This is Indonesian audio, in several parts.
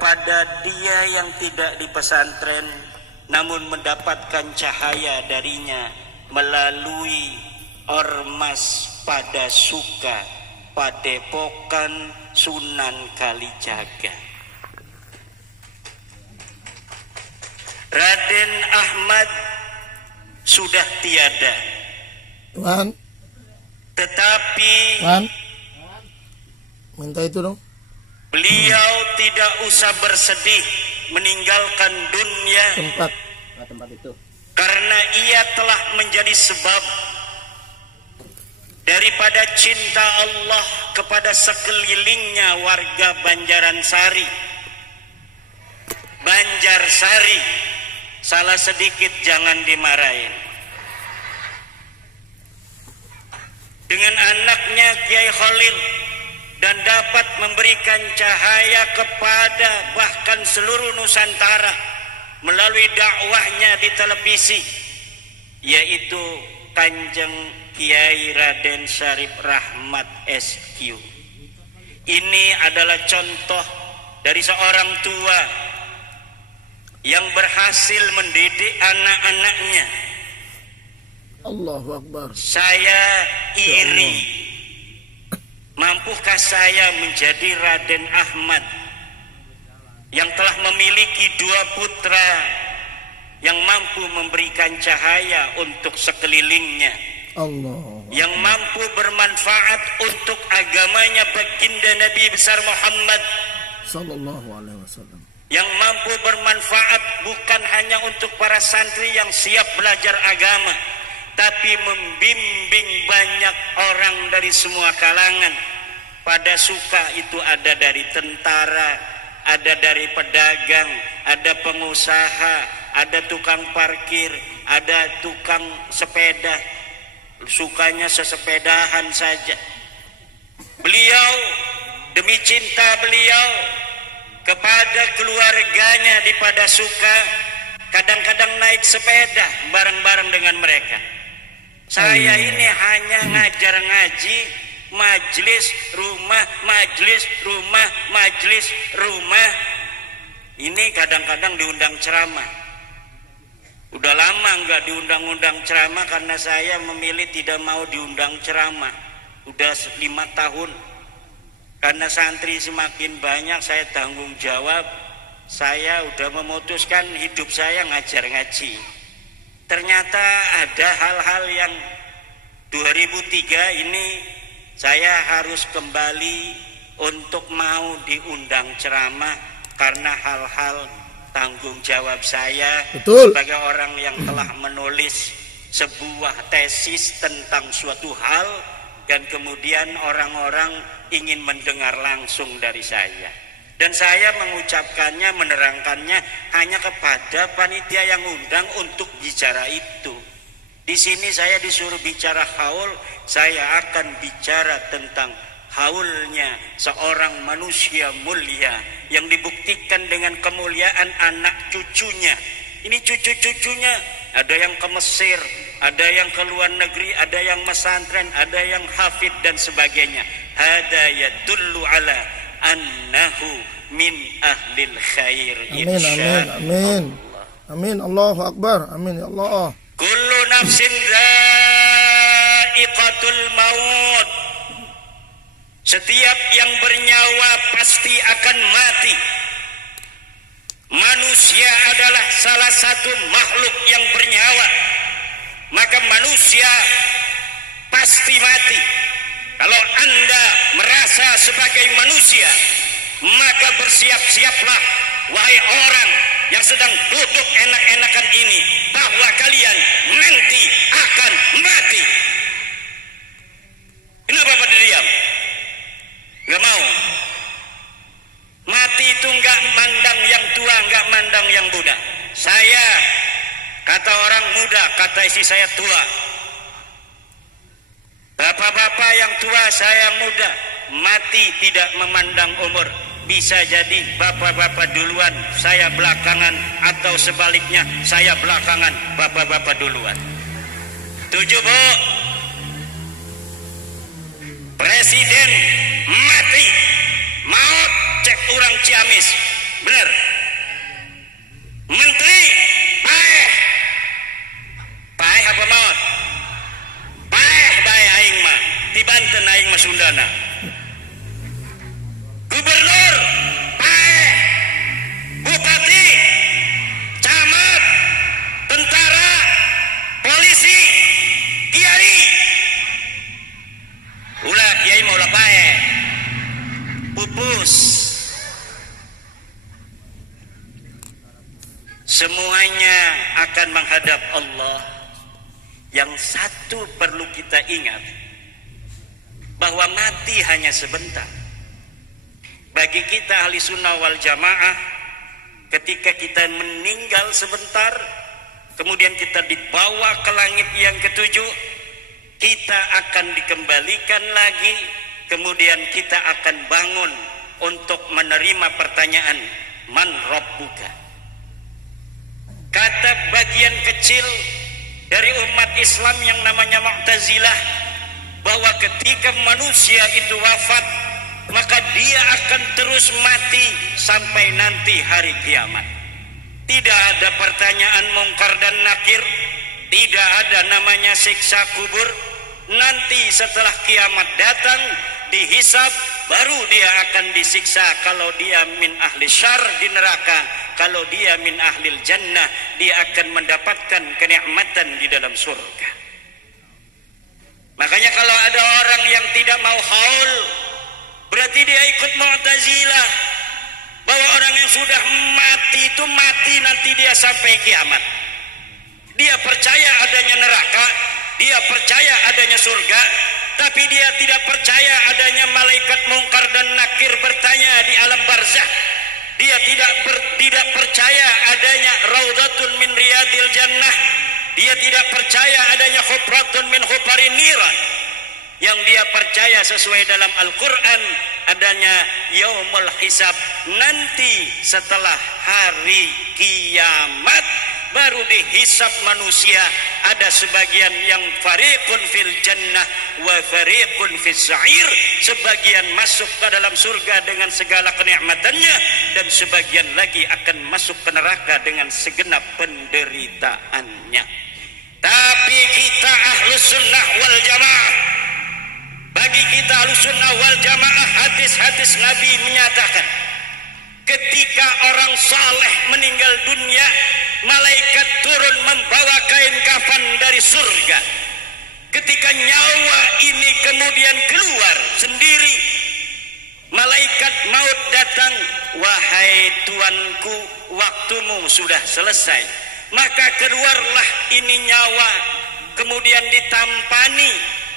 kepada dia yang tidak di pesantren namun mendapatkan cahaya darinya melalui ormas pada suka Padepokan Sunan Kalijaga. Raden Ahmad sudah tiada, Tuan. Tetapi Tuan, minta itu dong. Beliau tidak usah bersedih meninggalkan dunia Tempat itu. karena ia telah menjadi sebab daripada cinta Allah kepada sekelilingnya warga Banjarsari. Banjarsari, salah sedikit jangan dimarahin. Dengan anaknya Kiai Khalil dan dapat memberikan cahaya kepada bahkan seluruh Nusantara melalui dakwahnya di televisi, yaitu Kanjeng Kiai Raden Syarif Rahmat SQ. Ini adalah contoh dari seorang tua yang berhasil mendidik anak-anaknya. Allahu Akbar. Saya iri. Mampukah saya menjadi Raden Ahmad yang telah memiliki 2 putra yang mampu memberikan cahaya untuk sekelilingnya, Allah, yang mampu bermanfaat untuk agamanya baginda Nabi besar Muhammad sallallahu alaihi wasallam, yang mampu bermanfaat bukan hanya untuk para santri yang siap belajar agama, tapi membimbing banyak orang dari semua kalangan. Pada suka itu ada dari tentara, ada dari pedagang, ada pengusaha, ada tukang parkir, ada tukang sepeda. Sukanya sesepedahan saja. Beliau demi cinta beliau kepada keluarganya di Padasuka, kadang-kadang naik sepeda bareng-bareng dengan mereka. Saya ini hanya ngajar ngaji, majlis rumah, majlis rumah, majlis rumah. Ini kadang-kadang diundang ceramah. Udah lama nggak diundang-undang ceramah karena saya memilih tidak mau diundang ceramah. Udah 5 tahun. Karena santri semakin banyak, saya tanggung jawab. Saya udah memutuskan hidup saya ngajar ngaji. Ternyata ada hal-hal yang 2003 ini saya harus kembali untuk mau diundang ceramah karena hal-hal tanggung jawab saya. Betul. Sebagai orang yang telah menulis sebuah tesis tentang suatu hal dan kemudian orang-orang ingin mendengar langsung dari saya. Dan saya mengucapkannya, menerangkannya hanya kepada panitia yang undang untuk bicara itu. Di sini saya disuruh bicara haul, saya akan bicara tentang haulnya seorang manusia mulia yang dibuktikan dengan kemuliaan anak cucunya. Ini cucu-cucunya, ada yang ke Mesir, ada yang ke luar negeri, ada yang mesantren, ada yang hafid dan sebagainya. Hada yadullu ala annahu min ahlil khair. Amin, amin, amin. Amin, Allahu Akbar. Amin ya Allah. Kullu nafsin dha'iqatul maut. Setiap yang bernyawa pasti akan mati. Manusia adalah salah satu makhluk yang bernyawa. Maka manusia pasti mati. Kalau Anda merasa sebagai manusia, maka bersiap-siaplah, wahai orang yang sedang duduk enak-enakan ini, bahwa kalian nanti akan mati. Kenapa pada diam? Gak mau. Mati itu gak mandang yang tua, gak mandang yang muda. Saya, kata orang muda, kata istri saya tua. Bapak-bapak yang tua, saya muda. Mati tidak memandang umur. Bisa jadi bapak-bapak duluan, saya belakangan, atau sebaliknya, saya belakangan, bapak-bapak duluan. Tujuh, Bu. Presiden mati, maut, cek orang Ciamis. bener. Menteri paeh. Paeh apa maut? Paeh bae aing mah. Di Banten aing mah Sundana. Gubernur paeh. Bupati, camat, tentara, polisi, kiai. Ulah kiai mau ulah paeh. Pupus. Semuanya akan menghadap Allah. Yang satu perlu kita ingat, bahwa mati hanya sebentar. Bagi kita ahli sunnah wal jamaah, ketika kita meninggal sebentar, kemudian kita dibawa ke langit yang ketujuh, kita akan dikembalikan lagi, kemudian kita akan bangun untuk menerima pertanyaan, man rabbuka. Kata bagian kecil dari umat Islam yang namanya Mu'tazilah, bahwa ketika manusia itu wafat, maka dia akan terus mati sampai nanti hari kiamat. Tidak ada pertanyaan mungkar dan nakir, tidak ada namanya siksa kubur. Nanti setelah kiamat datang, dihisab, baru dia akan disiksa. Kalau dia min ahli syar di neraka, kalau dia min ahlil jannah, dia akan mendapatkan kenikmatan di dalam surga. Makanya kalau ada orang yang tidak mau haul, berarti dia ikut Mu'tazilah, bahwa orang yang sudah mati itu mati nanti dia sampai kiamat. Dia percaya adanya neraka, dia percaya adanya surga, tapi dia tidak percaya adanya malaikat mungkar dan nakir bertanya di alam barzakh. Dia tidak percaya adanya raudhatun min riyadil jannah. Dia tidak percaya adanya khufratun min khufarin niran. Yang dia percaya sesuai dalam Al-Quran adanya yaumul hisab, nanti setelah hari kiamat baru dihisab manusia. Ada sebagian yang fariqun fil jannah wa fariqun fis sa'ir, sebagian masuk ke dalam surga dengan segala kenikmatannya, dan sebagian lagi akan masuk ke neraka dengan segenap penderitaannya. Tapi kita ahlus sunnah wal jamaah, bagi kita ahlus sunnah wal jamaah, hadis-hadis Nabi menyatakan ketika orang saleh meninggal dunia, malaikat turun membawa kain kafan dari surga. Ketika nyawa ini kemudian keluar sendiri, malaikat maut datang, wahai tuanku, waktumu sudah selesai. Maka keluarlah ini nyawa, kemudian ditampani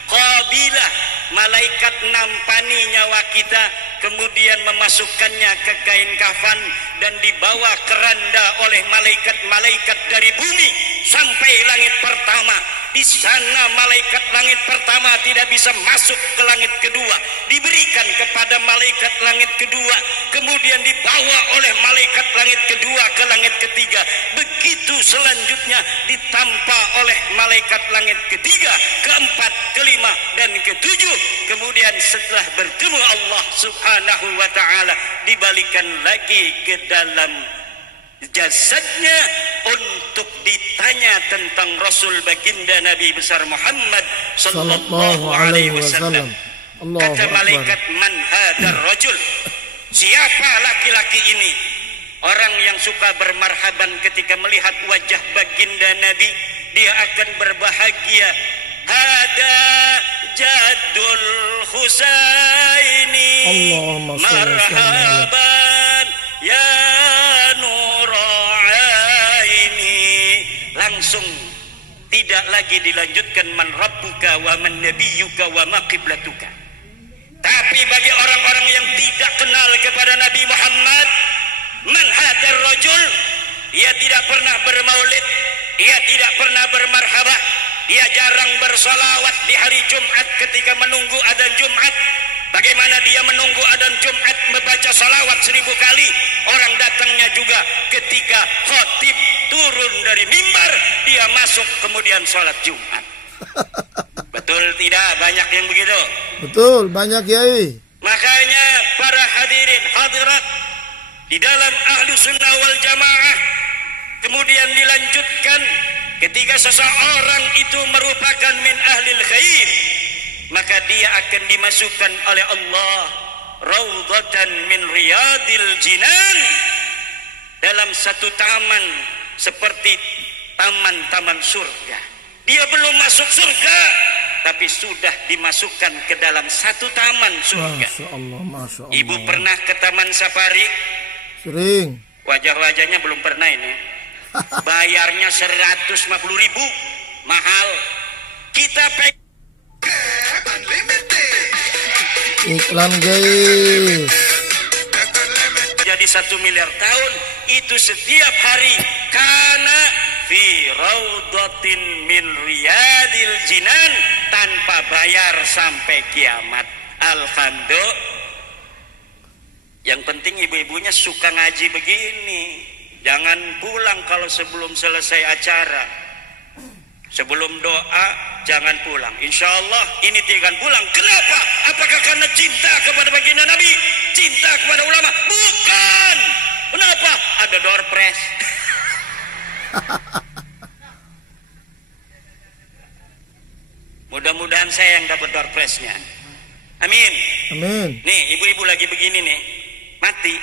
qabilah, malaikat nampani nyawa kita, kemudian memasukkannya ke kain kafan dan dibawa keranda oleh malaikat-malaikat dari bumi sampai langit pertama. Di sana malaikat langit pertama tidak bisa masuk ke langit kedua, diberikan kepada malaikat langit kedua, kemudian dibawa oleh malaikat langit kedua ke langit ketiga. Begitu selanjutnya ditampa oleh malaikat langit ketiga, keempat, kelima, dan ketujuh. Kemudian setelah bertemu Allah subhanahu wa ta'ala, dibalikan lagi ke dalam jasadnya untuk ditanya tentang Rasul baginda Nabi besar Muhammad sallallahu alaihi wasallam. Kata malaikat, man hadar rajul, siapa laki-laki ini? Orang yang suka bermarhaban ketika melihat wajah baginda Nabi, dia akan berbahagia. Hada Jaddul Husaini, marhaban ya nuraini. Langsung tidak lagi dilanjutkan man rabbuka wa man nabiyyuka wa ma qiblatuka. Tapi bagi orang-orang yang tidak kenal kepada Nabi Muhammad, man hadar rajul, ia tidak pernah bermaulid, ia tidak pernah bermarhabah, dia jarang bersolawat di hari Jumat ketika menunggu adzan Jumat. Bagaimana dia menunggu adzan Jumat membaca salawat 1000 kali, orang datangnya juga ketika khatib turun dari mimbar, dia masuk kemudian sholat Jumat. Betul tidak? Banyak yang begitu. Betul, banyak Yai. Makanya para hadirin hadirat di dalam ahlu sunnah wal jamaah. Kemudian dilanjutkan, ketika seseorang itu merupakan min ahlil khair, maka dia akan dimasukkan oleh Allah raudhatan min riyadil jinan, dalam satu taman seperti taman-taman surga. Dia belum masuk surga, tapi sudah dimasukkan ke dalam satu taman surga. Masya Allah, Masya Allah. Ibu pernah ke taman safari? Sering. Wajah-wajahnya belum pernah ini. Bayarnya 150.000, mahal. Kita iklan guys. Jadi 1 miliar tahun itu setiap hari, karena fi raudhatin min riyadil jinan, tanpa bayar sampai kiamat. Alhamdulillah. Yang penting ibu-ibunya suka ngaji begini. Jangan pulang kalau sebelum selesai acara. Sebelum doa jangan pulang. Insya Allah ini tidak pulang. Kenapa? Apakah karena cinta kepada baginda Nabi? Cinta kepada ulama? Bukan. Kenapa? Ada door prize. Mudah-mudahan saya yang dapat door prize-nya. Amin. Amin. Nih ibu-ibu lagi begini nih, mati.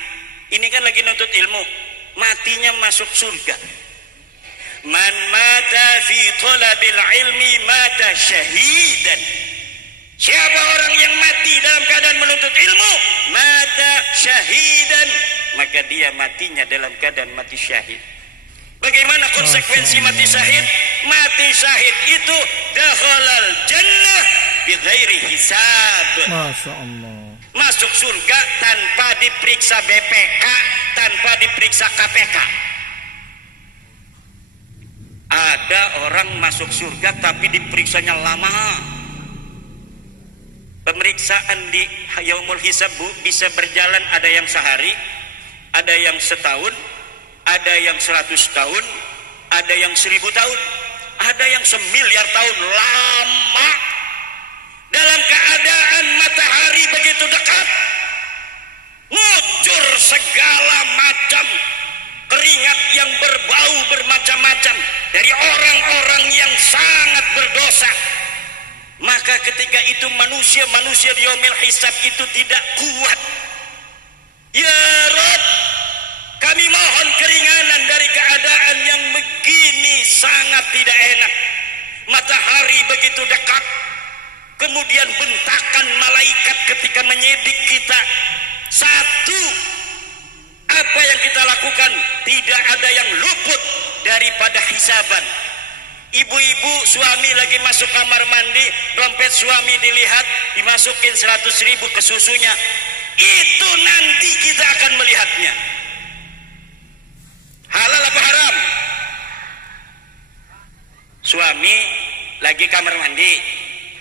Ini kan lagi nuntut ilmu. Matinya masuk surga. Man mata fi talabil ilmi mata syahidan. Siapa orang yang mati dalam keadaan menuntut ilmu, mata syahidan, maka dia matinya dalam keadaan mati syahid. Bagaimana konsekuensi mati syahid? Mati syahid itu dakhalal jannah bighairi hisab. Masya Allah. Masuk surga tanpa diperiksa BPK, tanpa diperiksa KPK. Ada orang masuk surga tapi diperiksanya lama. Pemeriksaan di yaumul hisab bisa berjalan, ada yang sehari, ada yang setahun, ada yang 100 tahun, ada yang 1000 tahun, ada yang 1 miliar tahun. Lama. Dalam keadaan matahari begitu dekat, ngucur segala macam keringat yang berbau bermacam-macam dari orang-orang yang sangat berdosa. Maka ketika itu manusia di yaumil hisab itu tidak kuat. Ya Rabb, kami mohon keringanan dari keadaan yang begini sangat tidak enak. Matahari begitu dekat, kemudian bentakan malaikat ketika menyidik kita. Satu, apa yang kita lakukan tidak ada yang luput daripada hisaban. Ibu-ibu suami lagi masuk kamar mandi, dompet suami dilihat, dimasukin 100.000 ke susunya. Itu nanti kita akan melihatnya. Halal apa haram? Suami lagi kamar mandi,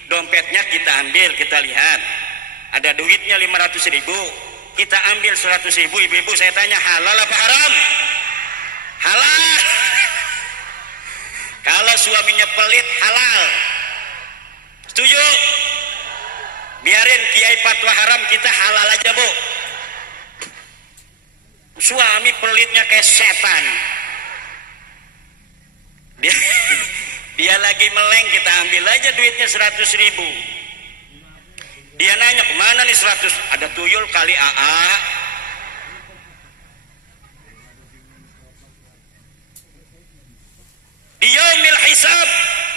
dompetnya kita ambil, kita lihat, ada duitnya 500.000, kita ambil 100.000. Ibu-ibu saya tanya, halal apa haram? Halal. Kalau suaminya pelit, halal. Setuju? Biarin kiai fatwa haram, kita halal aja, Bu. Suami pelitnya kayak setan. Dia lagi meleng, kita ambil aja duitnya 100.000. Dia nanya, kemana nih 100? Ada tuyul kali AA. Di yaumil hisab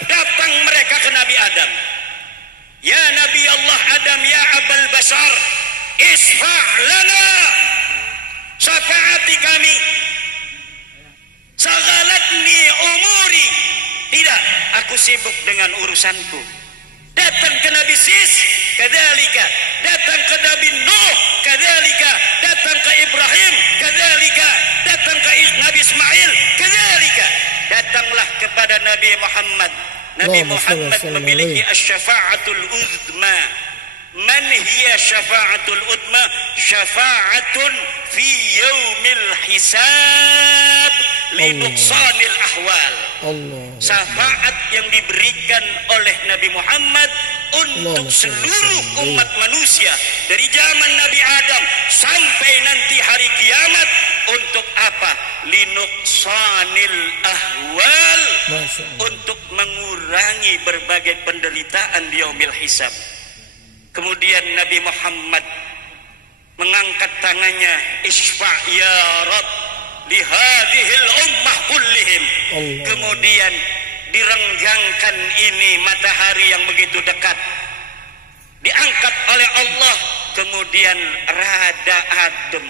datang mereka ke Nabi Adam. Ya Nabi Allah Adam, ya Abal Bashar, isfa' lana, syafaati kami. Sagalatni umuri. Tidak, aku sibuk dengan urusanku. Datang ke Nabi Sis, kadzalika. Datang ke Nabi Nuh, kadzalika. Datang ke Ibrahim, kadzalika. Datang ke Nabi Ismail, kadzalika. Datanglah kepada Nabi Muhammad. Nabi Muhammad memiliki asy-syafa'atul uzma. Man hiya syafa'atul uzma? Syafa'atun fi yaumil hisab li nuqsanil ahwal. Syafaat yang diberikan oleh Nabi Muhammad untuk seluruh umat manusia dari zaman Nabi Adam sampai nanti hari kiamat, untuk apa? Linuqsanil ahwal, untuk mengurangi berbagai penderitaan di yaumil hisab. Kemudian Nabi Muhammad mengangkat tangannya, isfa' ya Rabb li hadhil ummah kullihim. Kemudian direnggangkan ini matahari yang begitu dekat, diangkat oleh Allah. Kemudian rada adem,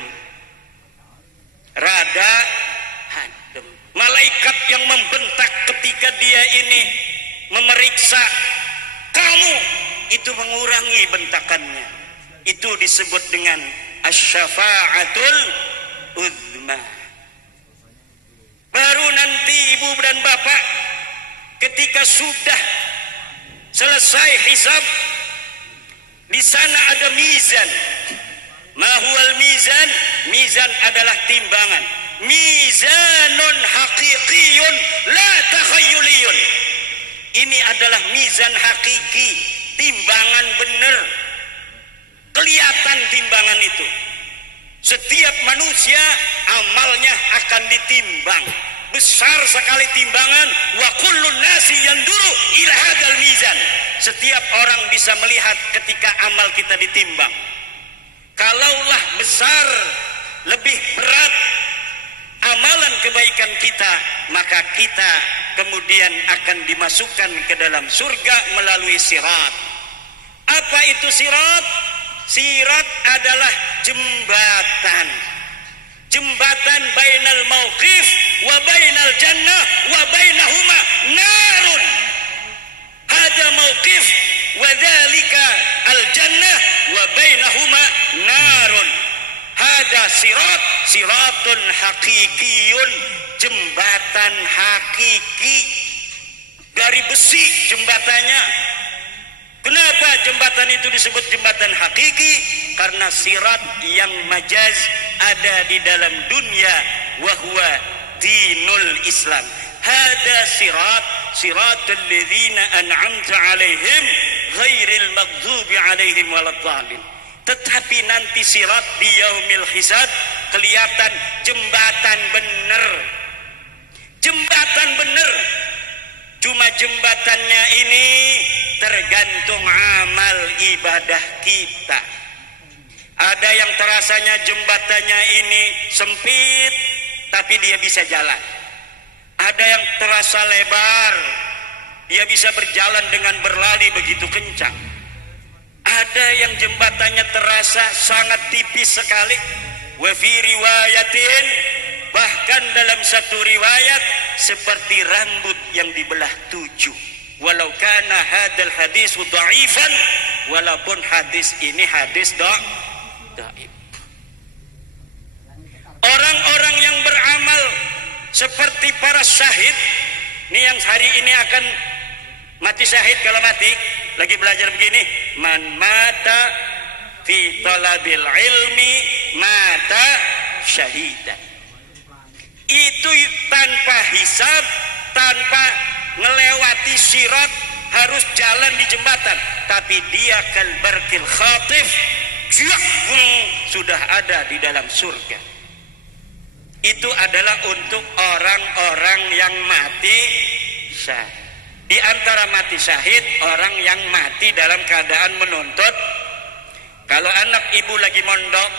malaikat yang membentak ketika dia ini memeriksa kamu, itu mengurangi bentakannya. Itu disebut dengan asy-syafa'atul uzma. Baru nanti ibu dan bapak, ketika sudah selesai hisab, di sana ada mizan. Ma huwal mizan? Mizan adalah timbangan. Mizanun haqiqiyun la takhayyuliyun. Ini adalah mizan hakiki, timbangan benar. Kelihatan timbangan itu. Setiap manusia amalnya akan ditimbang. Besar sekali timbangan. Wa kullun nasi yanduru ila hadzal mizan. Setiap orang bisa melihat ketika amal kita ditimbang. Kalaulah besar, lebih berat amalan kebaikan kita, maka kita kemudian akan dimasukkan ke dalam surga melalui sirat. Apa itu sirat? Sirat adalah jembatan. Jembatan bainal mauqif wa bainal jannah wa bainahuma narun. Hada mauqif wa dzalika al jannah wa bainahuma narun. Hada sirat, siratun hakikiyun, jembatan hakiki. Dari besi jembatannya. Kenapa jembatan itu disebut jembatan hakiki? Karena sirat yang majaz ada di dalam dunia, wahwa dinul Islam. Hada sirat, siratul ladzina an'amta alaihim ghairil maghdubi alaihim waladdallin. Tetapi nanti sirat di yaumil hisab kelihatan jembatan benar. Jembatan benar. Cuma jembatannya ini tergantung amal ibadah kita. Ada yang terasanya jembatannya ini sempit, tapi dia bisa jalan. Ada yang terasa lebar, dia bisa berjalan dengan berlari begitu kencang. Ada yang jembatannya terasa sangat tipis sekali. Wa fi riwayatin, bahkan dalam satu riwayat seperti rambut yang dibelah 7. Walau kana hadal hadis dha'ifan, walaupun hadis ini hadis dhaif. Orang-orang yang beramal seperti para syahid, ini yang hari ini akan mati syahid. Kalau mati lagi belajar begini, man mata fi talabil ilmi mata syahidan. Itu tanpa hisab, tanpa melewati sirat, harus jalan di jembatan, tapi dia kalbarkil khatif, sudah ada di dalam surga. Itu adalah untuk orang-orang yang mati syahid. Di antara mati syahid, orang yang mati dalam keadaan menuntut. Kalau anak ibu lagi mondok,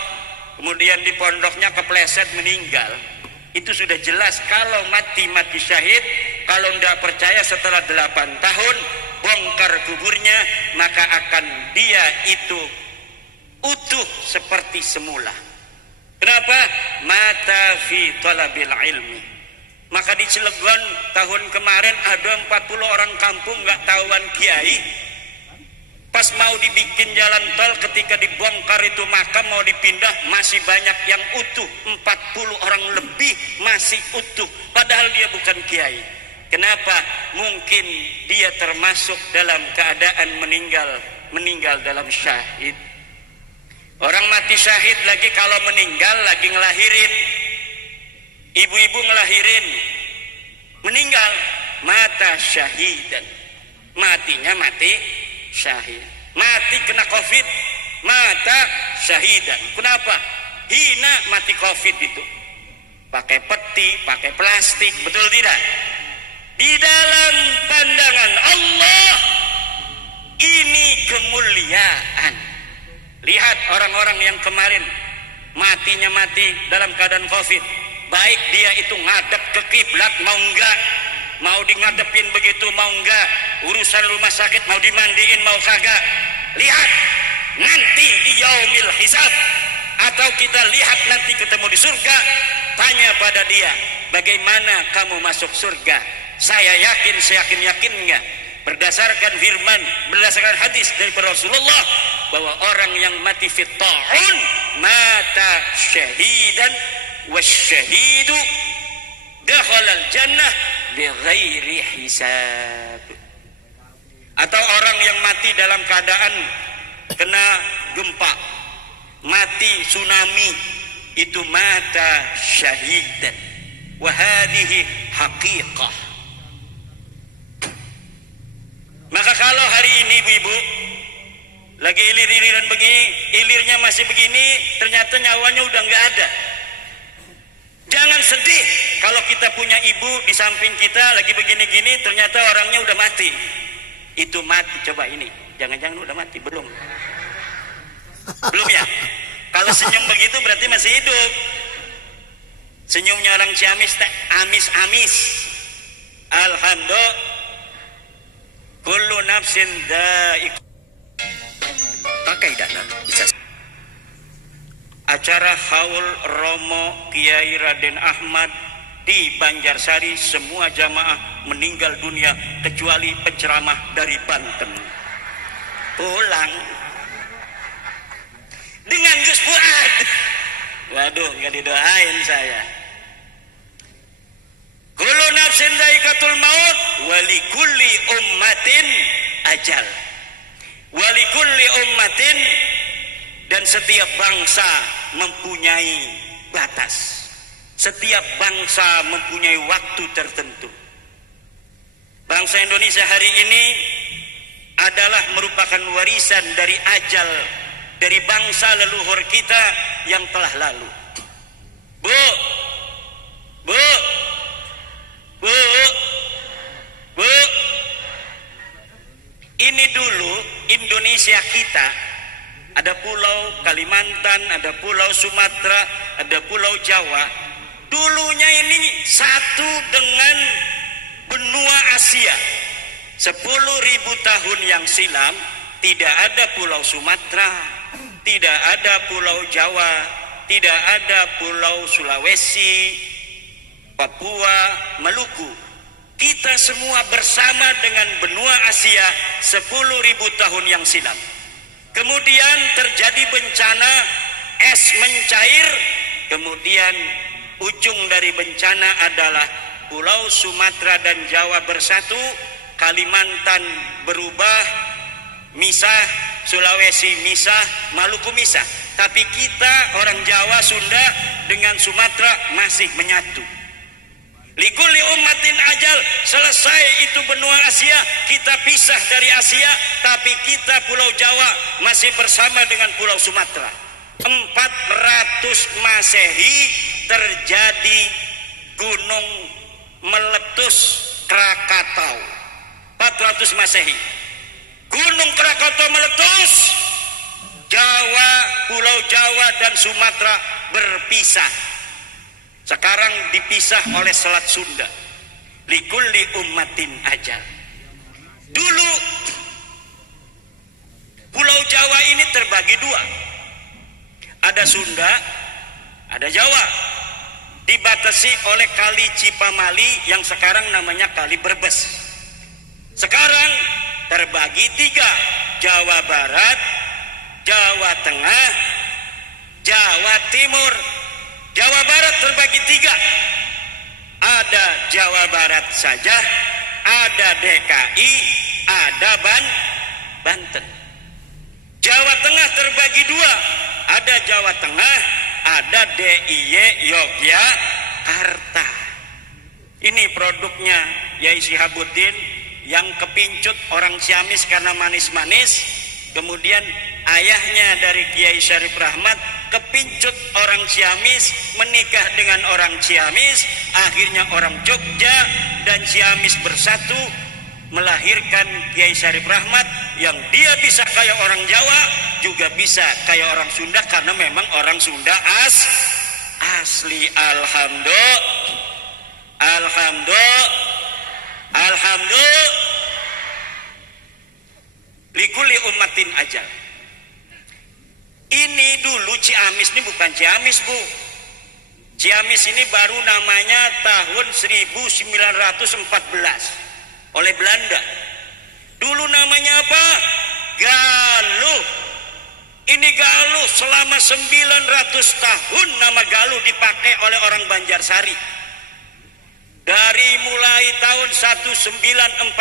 kemudian di pondoknya kepleset meninggal, itu sudah jelas kalau mati syahid. Kalau tidak percaya setelah 8 tahun bongkar kuburnya, maka akan dia itu utuh seperti semula. Kenapa? Mata fi talabil ilmi. Maka di Cilegon tahun kemarin ada 40 orang kampung nggak tahuan kiai. Pas mau dibikin jalan tol, ketika dibongkar itu makam mau dipindah, masih banyak yang utuh. 40 orang lebih masih utuh, padahal dia bukan kiai. Kenapa? Mungkin dia termasuk dalam keadaan meninggal dalam syahid. Orang mati syahid lagi kalau meninggal lagi ngelahirin, ibu-ibu ngelahirin, meninggal, mata syahidan, matinya mati syahid. Mati kena covid, mata syahidan. Kenapa? Hina mati covid itu. pakai peti, pakai plastik, betul tidak? Di dalam pandangan Allah ini kemuliaan. Lihat orang-orang yang kemarin matinya mati dalam keadaan COVID, baik dia itu ngadep ke kiblat mau enggak, mau di ngadepin begitu mau enggak, urusan rumah sakit mau dimandiin mau kagak. Lihat nanti di yaumil hisab, atau kita lihat nanti ketemu di surga, tanya pada dia, bagaimana kamu masuk surga? Saya yakin, seyakin-yakinnya berdasarkan firman, berdasarkan hadis dari Rasulullah, bahwa orang yang mati fit ta'un mata syahidan wasyahidu dakhalal jannah bighairi hisab. Atau orang yang mati dalam keadaan kena gempa, mati tsunami, itu mata syahidan wa hadhihi haqiqah. Maka kalau hari ini ibu-ibu lagi ilir-iliran begini, ilirnya masih begini, ternyata nyawanya udah nggak ada. Jangan sedih kalau kita punya ibu di samping kita lagi begini-gini, ternyata orangnya udah mati. Itu mati, coba ini, jangan-jangan udah mati, belum? Belum ya? Kalau senyum begitu berarti masih hidup. Senyumnya orang Ciamis, amis-amis. Alhamdulillah. Kullu nafsin dha'iq. Pakai dana bisa. Acara haul Romo Kiai Raden Ahmad di Banjarsari, semua jamaah meninggal dunia kecuali penceramah dari Banten. Pulang dengan Gus Fuad. Waduh, nggak didoain saya. Kullu nafsin dha'iqatul maut walikulli ummatin ajal. Walikulli ummatin, dan setiap bangsa mempunyai batas. Setiap bangsa mempunyai waktu tertentu. Bangsa Indonesia hari ini adalah merupakan warisan dari ajal dari bangsa leluhur kita yang telah lalu. Bu, ini dulu Indonesia kita ada pulau Kalimantan, ada pulau Sumatera, ada pulau Jawa. Dulunya ini satu dengan benua Asia. 10.000 tahun yang silam tidak ada pulau Sumatera, tidak ada pulau Jawa, tidak ada pulau Sulawesi, Papua, Maluku. Kita semua bersama dengan benua Asia 10.000 tahun yang silam. Kemudian terjadi bencana, es mencair, kemudian ujung dari bencana adalah pulau Sumatera dan Jawa bersatu, Kalimantan berubah, misah, Sulawesi misah, Maluku misah. Tapi kita orang Jawa, Sunda dengan Sumatera masih menyatu. Likulli ummatin ajal, selesai itu benua Asia, kita pisah dari Asia, tapi kita Pulau Jawa masih bersama dengan Pulau Sumatera. 400 Masehi terjadi gunung meletus Krakatau. 400 Masehi. Gunung Krakatau meletus, Jawa, Pulau Jawa dan Sumatera berpisah. Sekarang dipisah oleh Selat Sunda. Likulli ummatin ajal. Dulu Pulau Jawa ini terbagi dua. Ada Sunda, ada Jawa. Dibatasi oleh Kali Cipamali yang sekarang namanya Kali Brebes. Sekarang terbagi tiga. Jawa Barat, Jawa Tengah, Jawa Timur. Jawa Barat terbagi tiga. Ada Jawa Barat saja, ada DKI, ada Banten. Jawa Tengah terbagi dua. Ada Jawa Tengah, ada DIY Yogyakarta. Ini produknya Yai Sihabuddin yang kepincut orang Ciamis karena manis-manis. Kemudian ayahnya dari Kiai Syarif Rahmat kepincut orang Ciamis menikah dengan orang Ciamis, akhirnya orang Jogja dan Ciamis bersatu melahirkan Kiai Syarif Rahmat yang dia bisa kayak orang Jawa, juga bisa kayak orang Sunda karena memang orang Sunda asli. Alhamdulillah likuli ummatin ajal. Ini dulu Ciamis ini bukan Ciamis, Bu. Ciamis ini baru namanya tahun 1914 oleh Belanda. Dulu namanya apa? Galuh. Ini Galuh selama 900 tahun nama Galuh dipakai oleh orang Banjarsari. Dari mulai tahun 1914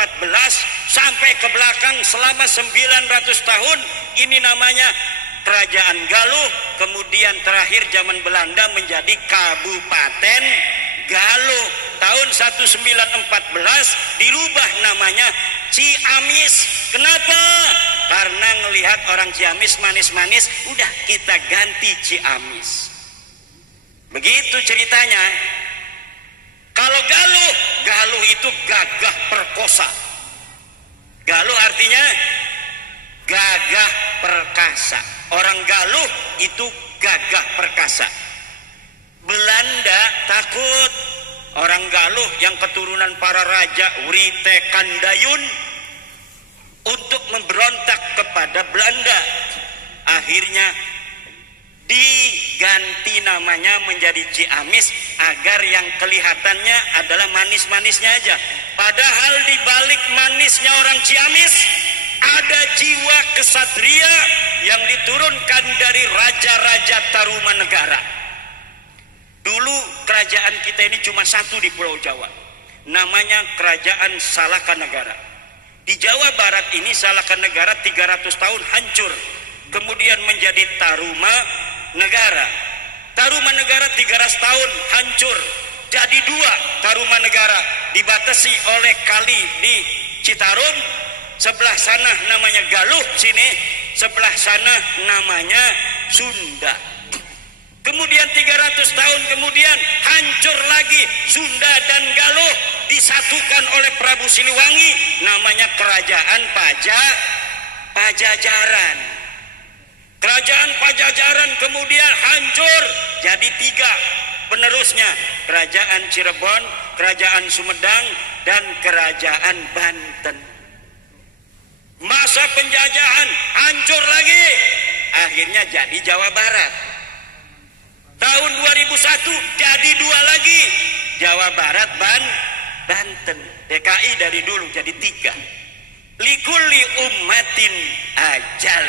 sampai ke belakang selama 900 tahun ini namanya Kerajaan Galuh, kemudian terakhir zaman Belanda menjadi Kabupaten Galuh. Tahun 1914 dirubah namanya Ciamis. Kenapa? Karena ngelihat orang Ciamis manis-manis, udah kita ganti Ciamis. Begitu ceritanya. Kalau Galuh itu gagah perkosa. Galuh artinya gagah perkasa. Orang Galuh itu gagah perkasa. Belanda takut orang Galuh yang keturunan para raja Write Kandayun untuk memberontak kepada Belanda. Akhirnya diganti namanya menjadi Ciamis agar yang kelihatannya adalah manis-manisnya aja. Padahal di balik manisnya orang Ciamis ada jiwa kesatria yang diturunkan dari raja-raja Tarumanegara. Dulu kerajaan kita ini cuma satu di Pulau Jawa, namanya Kerajaan Salakanegara. Di Jawa Barat ini Salakanegara 300 tahun hancur, kemudian menjadi Tarumanegara. Tarumanegara 300 tahun hancur, jadi dua Tarumanegara, dibatasi oleh kali di Citarum. Sebelah sana namanya Galuh, sini sebelah sana namanya Sunda. Kemudian 300 tahun kemudian hancur lagi Sunda dan Galuh, disatukan oleh Prabu Siliwangi, namanya Kerajaan Pajajaran. Kerajaan Pajajaran kemudian hancur jadi tiga penerusnya, Kerajaan Cirebon, Kerajaan Sumedang, dan Kerajaan Banten. Masa penjajahan hancur lagi, akhirnya jadi Jawa Barat. Tahun 2001 jadi dua lagi, Jawa Barat, Banten. DKI dari dulu jadi tiga. Likulli ummatin ajal.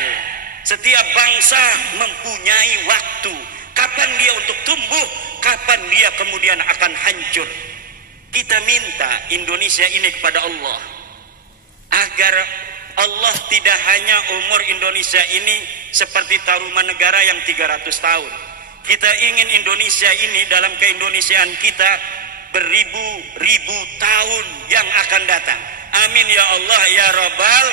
Setiap bangsa mempunyai waktu, kapan dia untuk tumbuh, kapan dia kemudian akan hancur. Kita minta Indonesia ini kepada Allah agar Allah tidak hanya umur Indonesia ini seperti Tarumanegara yang 300 tahun. Kita ingin Indonesia ini dalam keindonesiaan kita beribu-ribu tahun yang akan datang. Amin ya Allah ya Rabbal.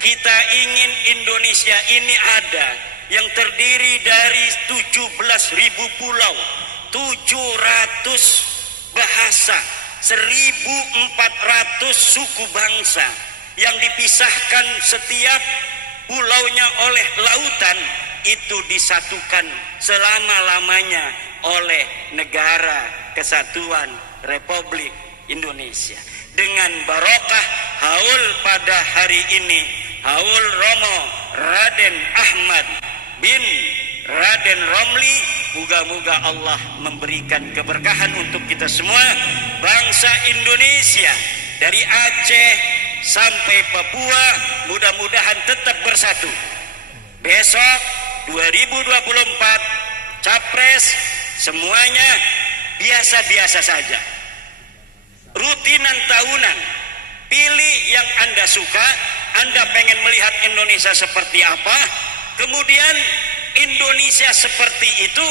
Kita ingin Indonesia ini ada yang terdiri dari 17.000 pulau, 700 bahasa, 1.400 suku bangsa, yang dipisahkan setiap pulaunya oleh lautan, itu disatukan selama-lamanya oleh Negara Kesatuan Republik Indonesia. Dengan barokah haul pada hari ini, haul Romo Raden Ahmad bin Raden Romli, moga-moga Allah memberikan keberkahan untuk kita semua, bangsa Indonesia dari Aceh sampai Papua, mudah-mudahan tetap bersatu. Besok 2024 Capres semuanya biasa-biasa saja, rutinan tahunan. Pilih yang Anda suka. Anda pengen melihat Indonesia seperti apa, kemudian Indonesia seperti itu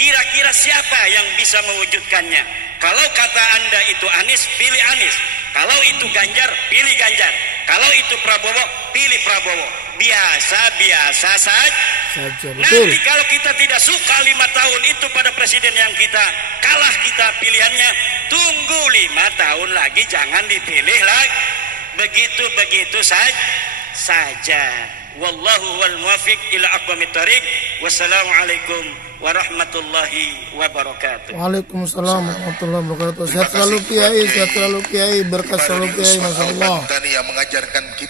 kira-kira siapa yang bisa mewujudkannya. Kalau kata Anda itu Anies, pilih Anies. Kalau itu Ganjar, pilih Ganjar. Kalau itu Prabowo, pilih Prabowo. Biasa-biasa saja. saja. Betul. Nanti kalau kita tidak suka 5 tahun itu pada presiden yang kita kalah kita pilihannya, tunggu 5 tahun lagi, jangan dipilih lagi. Begitu saja. Wallahu wal muwaffiq ila aqwamit thoriq. Wassalamualaikum warahmatullahi wabarakatuh. Waalaikumsalam warahmatullahi wabarakatuh. Sehat selalu Kiai, sehat selalu Kiai, berkah selalu Kiai, masyaallah. Yang mengajarkan kita